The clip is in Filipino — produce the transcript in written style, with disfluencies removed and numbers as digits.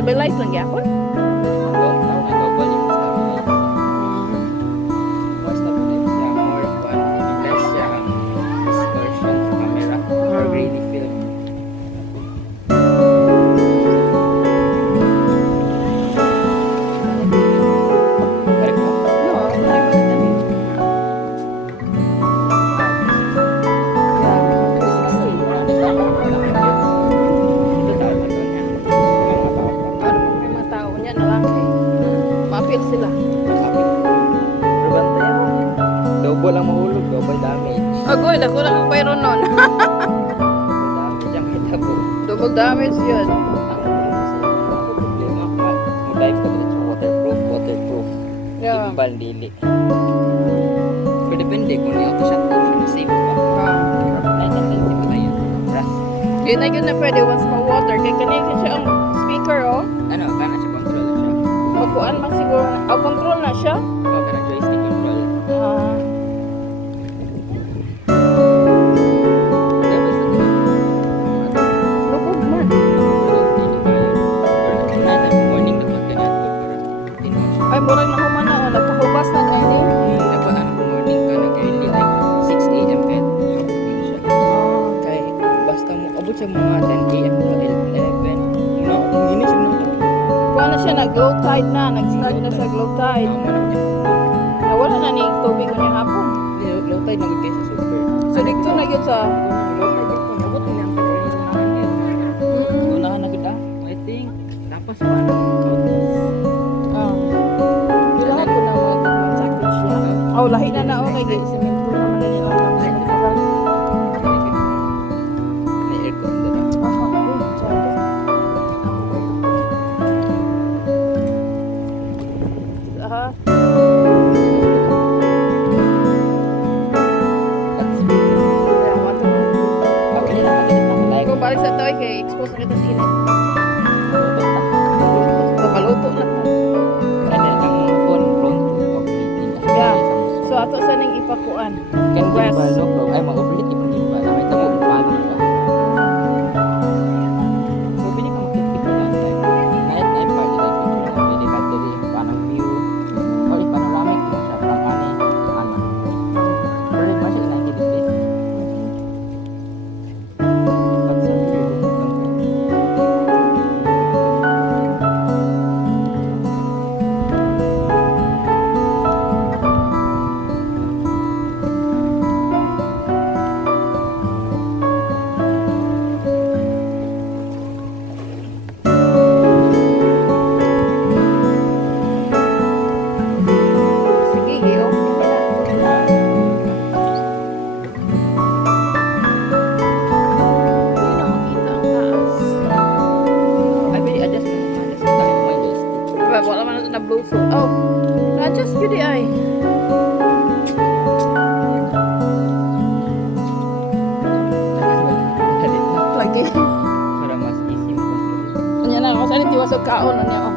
Stabilize lang yapon. Sila. Double ang mahulog, double damage. Agoy, dako lang ang bayro nun. Double damage ang hitabo. Double damage yun. Mag-dive ka dito sa waterproof. Yeah. Timbal, dili. Pero depende kung i-auto shut off na safe ba. Natin pa tayo. Rust. Yun na yun na pwede once ma-water. Kaya kanina siya ang speaker, oh. Ano, kana siya control na siya. Magkuhan man siguro. Control na siya. O, kana joystick control. Dapat sa dito. Lubog man. Morning na pagkanyan ko para tinaw siya. Ay, murag na human na, oh. Nagpahubas na tayo. Dapat ano kung morning ka nag-early like 6 a.m. kahit siya. Kaya basta mo, abot siya mga 10 a.m. o 11. No, hindi siya na. Kuha na siya, nag-low tide na. Nag-start na sa low tide. Nawala na ni tubig ko niya hapon. Low tide nagod kayo sa super. So, dito na yun sa... Low tide dito. Abot na lang pero early na lang. Unahan na gud I think. Tapos pa na. Kailangan ko na mag-package siya. Oh, lahi na na. Okay, guys. Cement ko naman na nila. May aircon doon. Kung balik sa toy, kay expose na kita sa init. Papaluto na to. Yeah. So, ato sa nang ipakuan. West. Ay, mag-overheat yung pag-iba. Nakita mo, paano siya. Kung pili ka mag-click na lang. Kahit na yung party, like picture na pili ka dali, parang view. O, panoramic mo siya. Parang ano. Pero rin ba siya 90 degrees? Pag sa view, Sige, i-off ko na. Hindi na makita ang taas. ay, pili, adjust mo. Adjust mo tayo mo adjust. Wala man na Bluetooth. Oh, na-adjust yun di ay. Lagi. Para mas easy mo control. Kanya na, kung saan yung tiwasog kaon na niya.